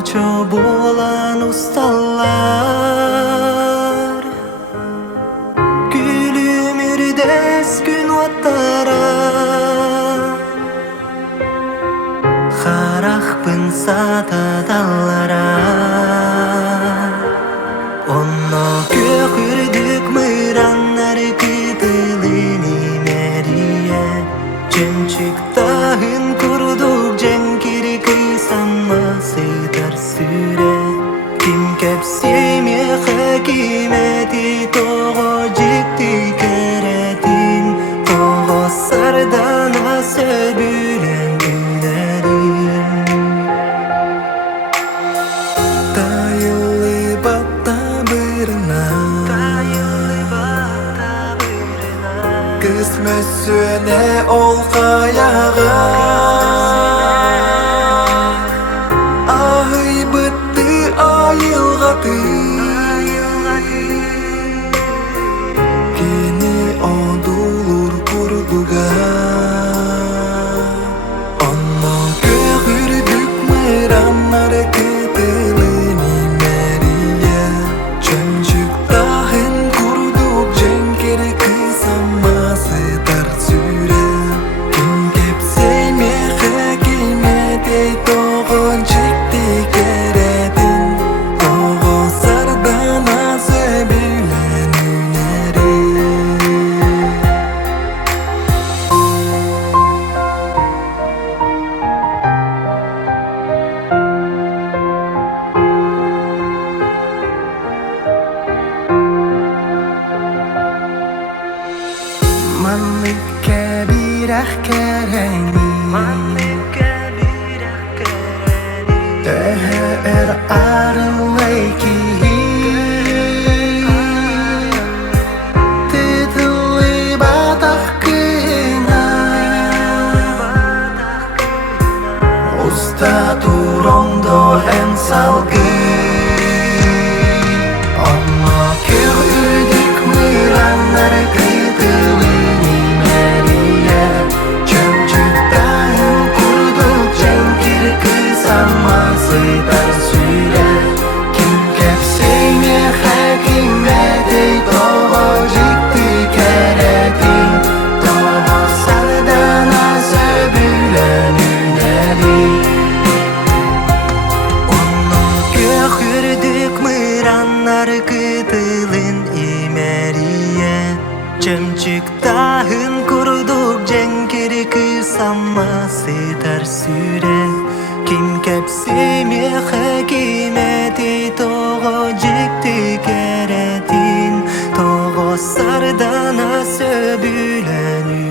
Oço bolan ustallar Gülümürdes gün vattara Harakpın sata dallara Onno kökürdük mıranları kıdılını meriye Cemçiktahın kurduk cenkiri kıysanması dar süre Kim kepsimi hakimeti toğu cikti keretin Toğu sardana söbülen günlerin Tayılı batta bırına Kısmet söyle ol kayağa Ahıy bıttı ayılgatı Kini odulur kurduga Onno köhürdük mıranlar kıtılını meriye Çömçüktahın kurduk cenkeri kısaması dar süre Kim kepseyme hakimeti toğun çıktı keretin Toğu sardana söbülen üneri Manlıkke bir ahkereni Tehe arıleyki Titili batak kına Usta turondo en salgı Onno kördük mıranlar kıtılını meriye Çömçüktahın kurduk cenkir kısaması dar süre Kim kepseyme hakimeti toğu cikti keretin Toğu sardana söbülen üneri Onno köhürdük mıranlar kıtılın imeriye Çömçüktahın kurduk cenkeri kısaması dar süre Kim kepsimi hakimeti toğu cikti keretin Toğu sardana söbülen